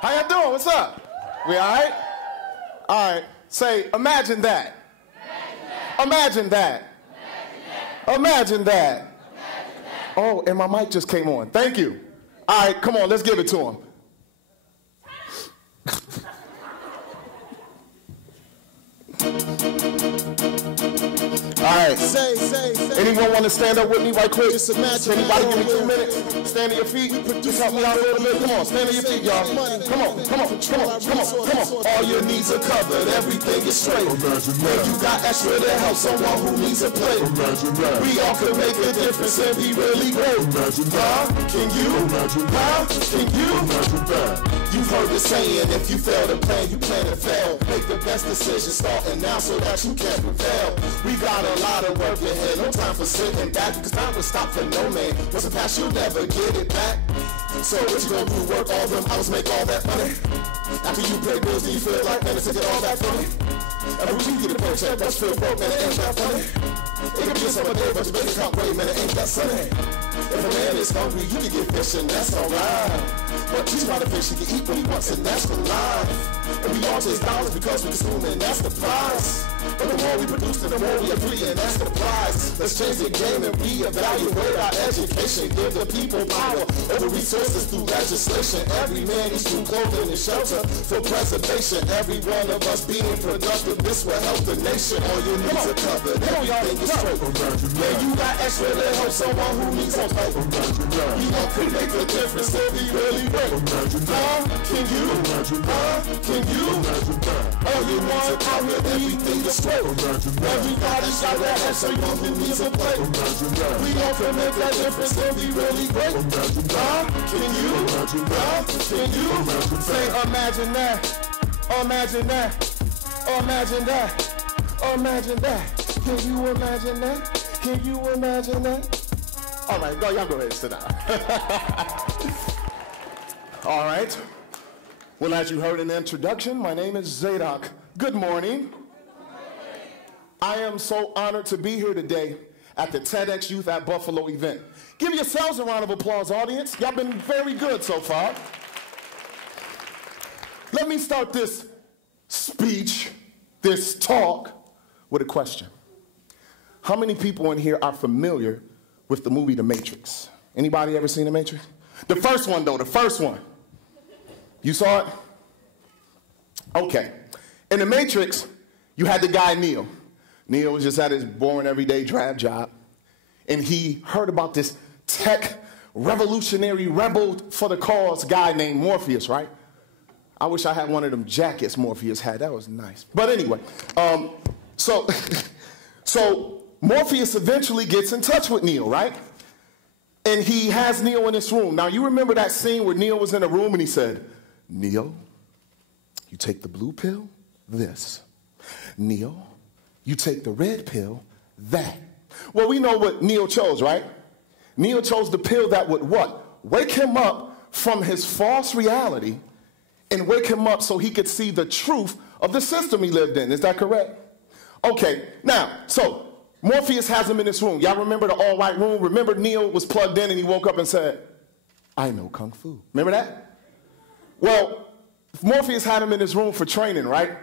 How y'all doing? What's up? We all right? All right. Say, imagine that. Imagine that. Imagine that. Oh, and my mic just came on. Thank you. All right, come on, let's give it to him. All right. Anyone want to stand up with me right quick? Just imagine. Anybody give me 2 minutes? Stand on your feet. Just help me out a little bit. Come on, stand on your feet, y'all. Come on, come on, come on, come on, come on. All your needs are covered. Everything is straight. When you got extra to help someone who needs a plate. We all can make a difference and be really great. Can you? Can you? You've heard the saying, if you fail to plan, you plan to fail. Make the best decision starting now so that you can prevail. We got a lot of work ahead, no time for sitting back, because time will stop for no man. Once it pass, you'll never get it back. So what you gonna do, work all them hours, make all that money? After you pay bills, do you feel like, man, to get all that from me? Every week you get a paycheck, but you feel broke, man, it ain't that funny. It could be a summer day, but your bank account way, man, it ain't that sunny. If a man is hungry, you can get fish and that's alright. But he's not a fish, he can eat what he wants and that's the life. And we all chase dollars because we consume and that's the price. But the more we produce, the more we agree and that's the prize. Let's change the game and reevaluate our education. Give the people power over resources through legislation. Every man needs food, clothing, and shelter for preservation. Every one of us being productive, this will help the nation. All your needs are covered, everything is straight. Yeah, you got extra to help someone who needs a plate. You know, can make a difference if he really great. Can you? Can you? All you want out here, everything is straight. Everybody's got that help someone who needs a plate. We all can make that difference if he really great. Can you? Can you? Say, imagine that. Imagine that. Imagine that. Imagine that. Can you imagine that? Can you imagine that? All right, y'all go ahead and sit down. All right. Well, as you heard in the introduction, my name is Zaydok. Good morning. I am so honored to be here today at the TEDxYouth at Buffalo event. Give yourselves a round of applause, audience. Y'all been very good so far. Let me start this speech, this talk, with a question. How many people in here are familiar with the movie The Matrix? Anybody ever seen The Matrix? The first one, though, the first one. You saw it? Okay. In The Matrix, you had the guy Neo. Neo was just at his boring, everyday, drab job. And he heard about this tech, revolutionary, rebel for the cause guy named Morpheus, right? I wish I had one of them jackets Morpheus had. That was nice. But anyway, so Morpheus eventually gets in touch with Neo, right? And he has Neo in this room. Now, you remember that scene where Neo was in a room and he said, Neo, you take the blue pill, this. Neo, you take the red pill, that. Well, we know what Neo chose, right? Neo chose the pill that would what? Wake him up from his false reality and wake him up so he could see the truth of the system he lived in. Is that correct? Okay, now, so Morpheus has him in this room. Y'all remember the all-white room? Remember Neo was plugged in and he woke up and said, I know Kung Fu. Remember that? Well, Morpheus had him in his room for training, right?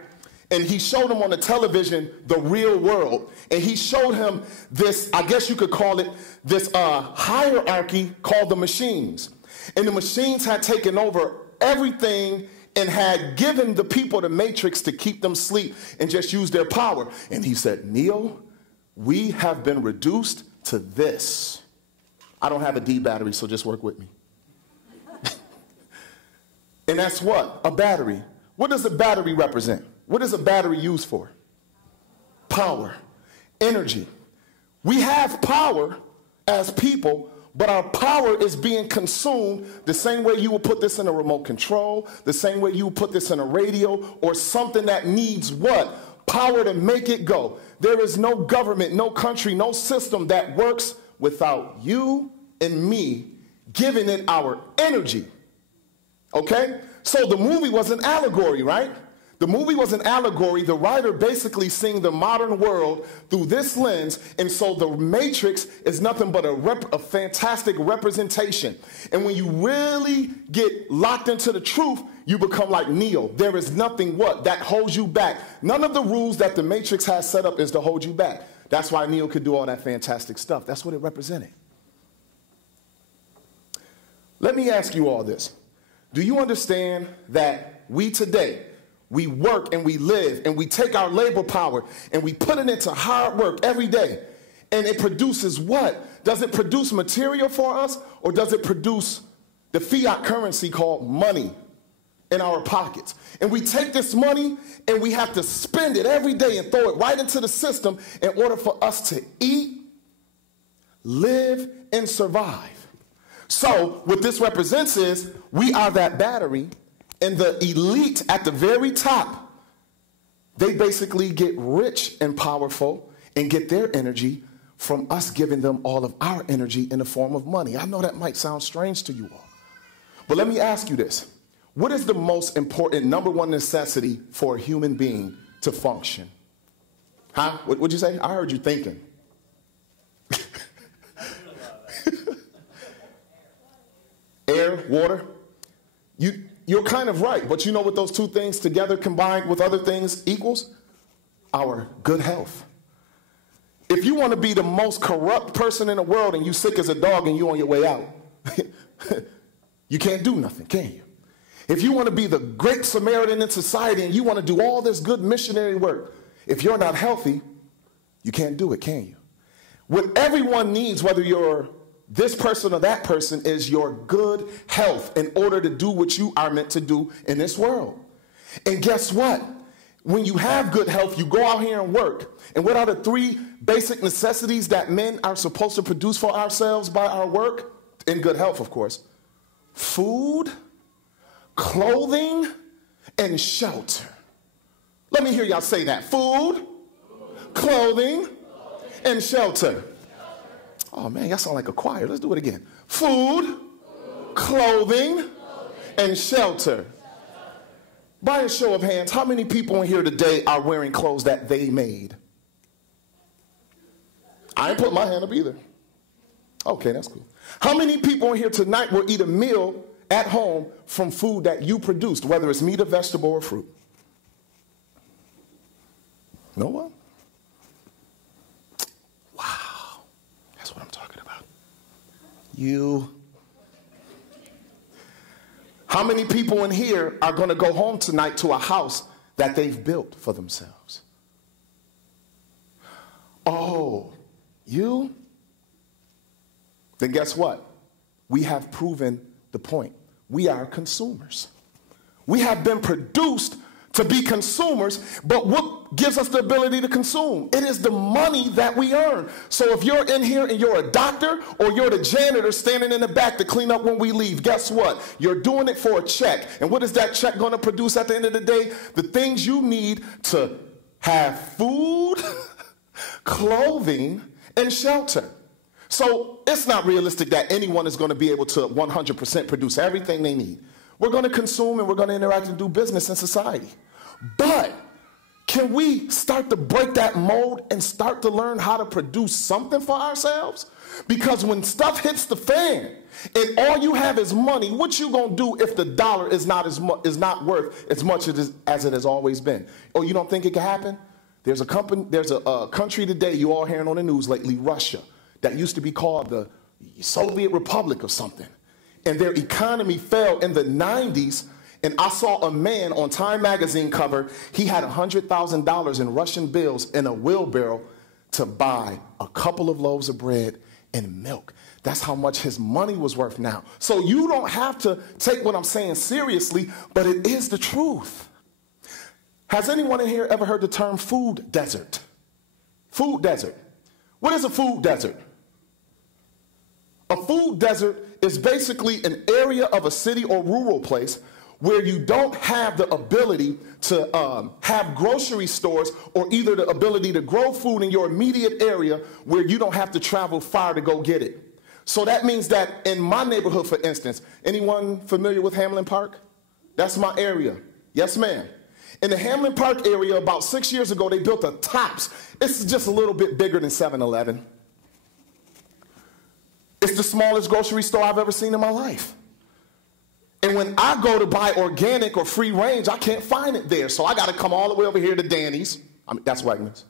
And he showed him on the television the real world. And he showed him this, I guess you could call it, this hierarchy called the machines. And the machines had taken over everything and had given the people the matrix to keep them asleep and just use their power. And he said, Neo, we have been reduced to this. I don't have a D battery, so just work with me. And that's what? A battery. What does a battery represent? What is a battery used for? Power, energy. We have power as people, but our power is being consumed the same way you would put this in a remote control, the same way you would put this in a radio, or something that needs what? Power to make it go. There is no government, no country, no system that works without you and me giving it our energy. Okay? So the movie was an allegory, right? The movie was an allegory, the writer basically seeing the modern world through this lens, and so the Matrix is nothing but a fantastic representation. And when you really get locked into the truth, you become like Neo. There is nothing that holds you back. None of the rules that the Matrix has set up is to hold you back. That's why Neo could do all that fantastic stuff. That's what it represented. Let me ask you all this. Do you understand that we today, we work and we live and we take our labor power and we put it into hard work every day, and it produces what? Does it produce material for us, or does it produce the fiat currency called money in our pockets? And we take this money and we have to spend it every day and throw it right into the system in order for us to eat, live, and survive. So what this represents is we are that battery, and the elite at the very top, they basically get rich and powerful and get their energy from us giving them all of our energy in the form of money. I know that might sound strange to you all, but let me ask you this. What is the most important number one necessity for a human being to function? Huh? What'd you say? I heard you thinking. Air, water. You're kind of right, but you know what those two things together combined with other things equals? Our good health. If you want to be the most corrupt person in the world and you sick as a dog and you on your way out, you can't do nothing, can you? If you want to be the great Samaritan in society and you want to do all this good missionary work, if you're not healthy, you can't do it, can you? What everyone needs, whether you're this person or that person, is your good health in order to do what you are meant to do in this world. And guess what? When you have good health, you go out here and work. And what are the three basic necessities that men are supposed to produce for ourselves by our work? In good health, of course. Food, clothing, and shelter. Let me hear y'all say that. Food, clothing, and shelter. Oh man, y'all sound like a choir. Let's do it again. Food, clothing, and shelter. By a show of hands, how many people in here today are wearing clothes that they made? I ain't put my hand up either. Okay, that's cool. How many people in here tonight will eat a meal at home from food that you produced, whether it's meat or vegetable or fruit? No one? Wow. That's what I'm talking about. You. How many people in here are going to go home tonight to a house that they've built for themselves? Oh, you? Then guess what? We have proven the point. We are consumers. We have been produced to be consumers, but what gives us the ability to consume? It is the money that we earn. So if you're in here and you're a doctor, or you're the janitor standing in the back to clean up when we leave, guess what? You're doing it for a check. And what is that check going to produce at the end of the day? The things you need to have food, clothing, and shelter. So it's not realistic that anyone is going to be able to 100% produce everything they need. We're going to consume and we're going to interact and do business in society. But can we start to break that mold and start to learn how to produce something for ourselves? Because when stuff hits the fan and all you have is money, what you going to do if the dollar is not worth as much as it has always been? Oh, you don't think it can happen? There's a country today you all hearing on the news lately, Russia, that used to be called the Soviet Republic or something. And their economy fell in the 90s. And I saw a man on Time magazine cover. He had $100,000 in Russian bills in a wheelbarrow to buy a couple of loaves of bread and milk. That's how much his money was worth now. So you don't have to take what I'm saying seriously, but it is the truth. Has anyone in here ever heard the term food desert? Food desert. What is a food desert? A food desert is basically an area of a city or rural place where you don't have the ability to have grocery stores, or either the ability to grow food in your immediate area where you don't have to travel far to go get it. So that means that in my neighborhood, for instance, anyone familiar with Hamlin Park? That's my area. Yes, ma'am. In the Hamlin Park area, about 6 years ago, they built a Tops. It's just a little bit bigger than 7-Eleven. It's the smallest grocery store I've ever seen in my life. And when I go to buy organic or free range, I can't find it there. So I got to come all the way over here to Danny's. I mean, that's Wegmans.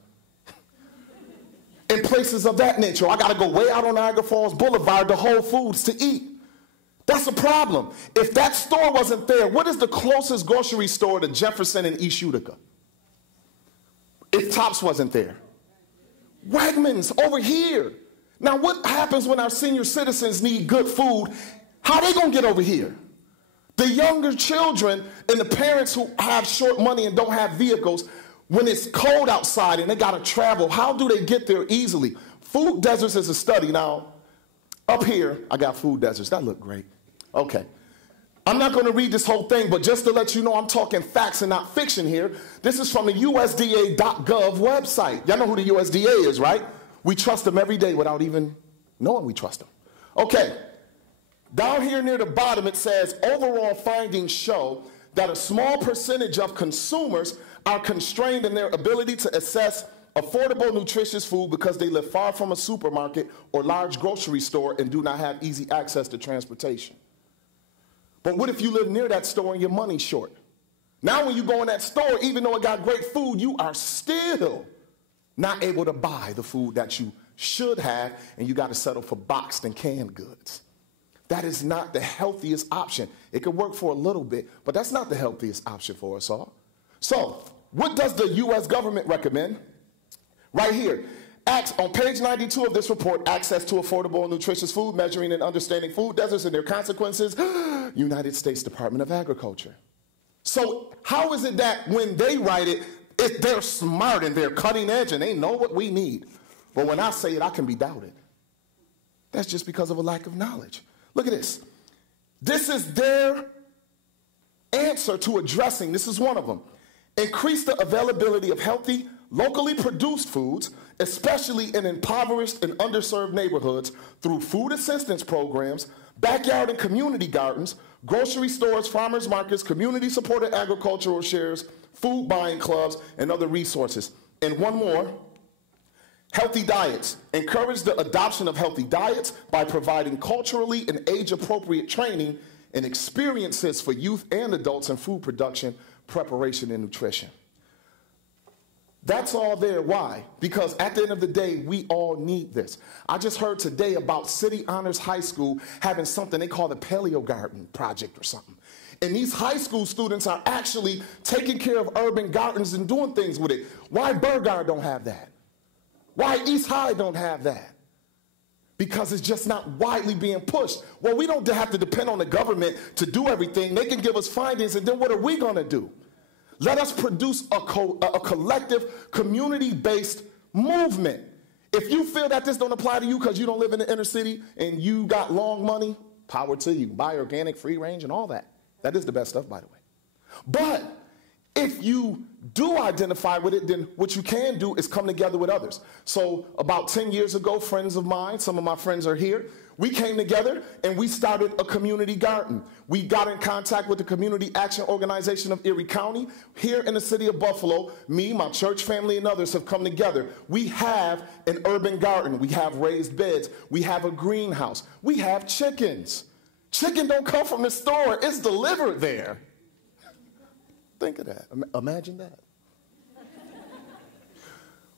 And places of that nature. I got to go way out on Niagara Falls Boulevard to Whole Foods to eat. That's a problem. If that store wasn't there, what is the closest grocery store to Jefferson and East Utica? If Tops wasn't there. Wegmans over here. Now what happens when our senior citizens need good food? How are they going to get over here? The younger children and the parents who have short money and don't have vehicles, when it's cold outside and they got to travel, how do they get there easily? Food deserts is a study. Now, up here, I got food deserts. That look great. Okay. I'm not going to read this whole thing, but just to let you know, I'm talking facts and not fiction here. This is from the USDA.gov website. Y'all know who the USDA is, right? We trust them every day without even knowing we trust them. Okay. Down here near the bottom, it says, overall findings show that a small percentage of consumers are constrained in their ability to access affordable, nutritious food because they live far from a supermarket or large grocery store and do not have easy access to transportation. But what if you live near that store and your money's short? Now when you go in that store, even though it got great food, you are still not able to buy the food that you should have, and you got to settle for boxed and canned goods. That is not the healthiest option. It could work for a little bit, but that's not the healthiest option for us all. So, what does the U.S. government recommend? Right here, on page 92 of this report, access to affordable and nutritious food, measuring and understanding food deserts and their consequences, United States Department of Agriculture. So, how is it that when they write it, they're smart and they're cutting edge and they know what we need? But when I say it, I can be doubted. That's just because of a lack of knowledge. Look at this. This is their answer to addressing, this is one of them, increase the availability of healthy, locally produced foods, especially in impoverished and underserved neighborhoods, through food assistance programs, backyard and community gardens, grocery stores, farmers markets, community-supported agricultural shares, food buying clubs, and other resources. And one more. Healthy diets. Encourage the adoption of healthy diets by providing culturally and age-appropriate training and experiences for youth and adults in food production, preparation, and nutrition. That's all there. Why? Because at the end of the day, we all need this. I just heard today about City Honors High School having something they call the Paleo Garden Project or something. And these high school students are actually taking care of urban gardens and doing things with it. Why Burgard don't have that? Why East High don't have that? Because it's just not widely being pushed. Well, we don't have to depend on the government to do everything. They can give us findings, and then what are we going to do? Let us produce a collective, community-based movement. If you feel that this don't apply to you because you don't live in the inner city and you got long money, power to you. Buy organic, free range, and all that. That is the best stuff, by the way. But if you do identify with it, then what you can do is come together with others. So about 10 years ago, friends of mine, some of my friends are here, we came together and we started a community garden. We got in contact with the Community Action Organization of Erie County. Here in the city of Buffalo, me, my church family, and others have come together. We have an urban garden. We have raised beds. We have a greenhouse. We have chickens. Chicken don't come from the store. It's delivered there. Think of that. Imagine that.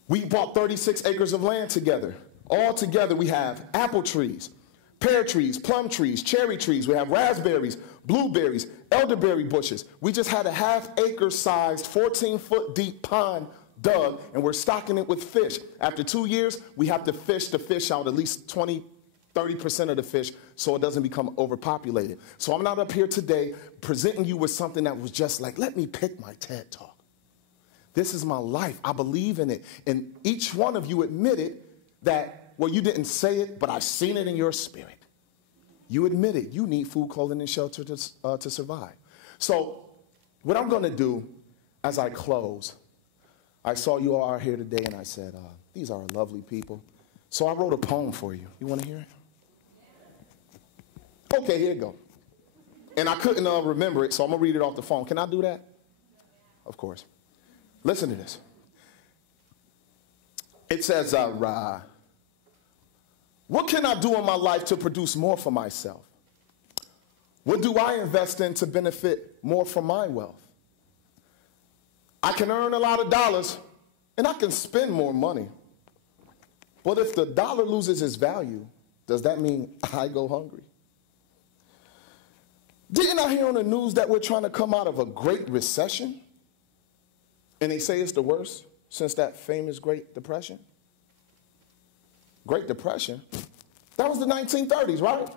We bought 36 acres of land together. All together we have apple trees, pear trees, plum trees, cherry trees. We have raspberries, blueberries, elderberry bushes. We just had a half-acre sized, 14-foot deep pond dug, and we're stocking it with fish. After 2 years, we have to fish the fish out, at least 30% of the fish, so it doesn't become overpopulated. So I'm not up here today presenting you with something that was just like, let me pick my TED Talk. This is my life. I believe in it. And each one of you admitted that, well, you didn't say it, but I've seen it in your spirit. You admit it. You need food, clothing, and shelter to survive. So what I'm going to do as I close, I saw you all are here today, and I said, these are lovely people. So I wrote a poem for you. You want to hear it? Okay, here you go. And I couldn't remember it, so I'm going to read it off the phone. Can I do that? of course. Listen to this. It says, what can I do in my life to produce more for myself? What do I invest in to benefit more from my wealth? I can earn a lot of dollars and I can spend more money. But if the dollar loses its value, does that mean I go hungry? Didn't I hear on the news that we're trying to come out of a great recession? And they say it's the worst since that famous Great Depression? Great Depression? That was the 1930s, right?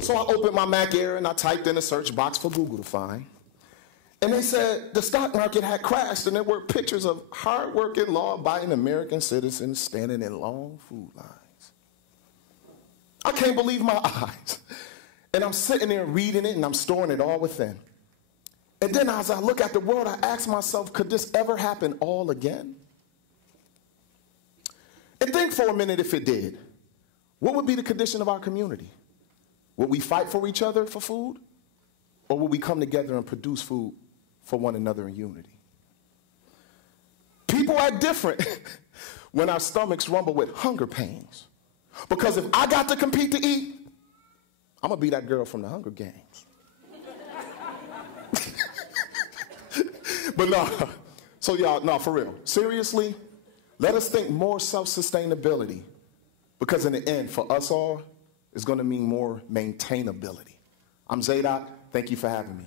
So I opened my Mac Air and I typed in a search box for Google to find. And they said the stock market had crashed and there were pictures of hard-working, law-abiding American citizens standing in long food lines. I can't believe my eyes. And I'm sitting there reading it and I'm storing it all within. And then as I look at the world, I ask myself, could this ever happen all again? And think for a minute if it did. What would be the condition of our community? Would we fight for each other for food? Or would we come together and produce food for one another in unity? People act different when our stomachs rumble with hunger pains. Because if I got to compete to eat, I'm going to be that girl from the Hunger Games. But no, so y'all, no, for real. Seriously, let us think more self-sustainability. Because in the end, for us all, it's going to mean more maintainability. I'm Zaydok. Thank you for having me.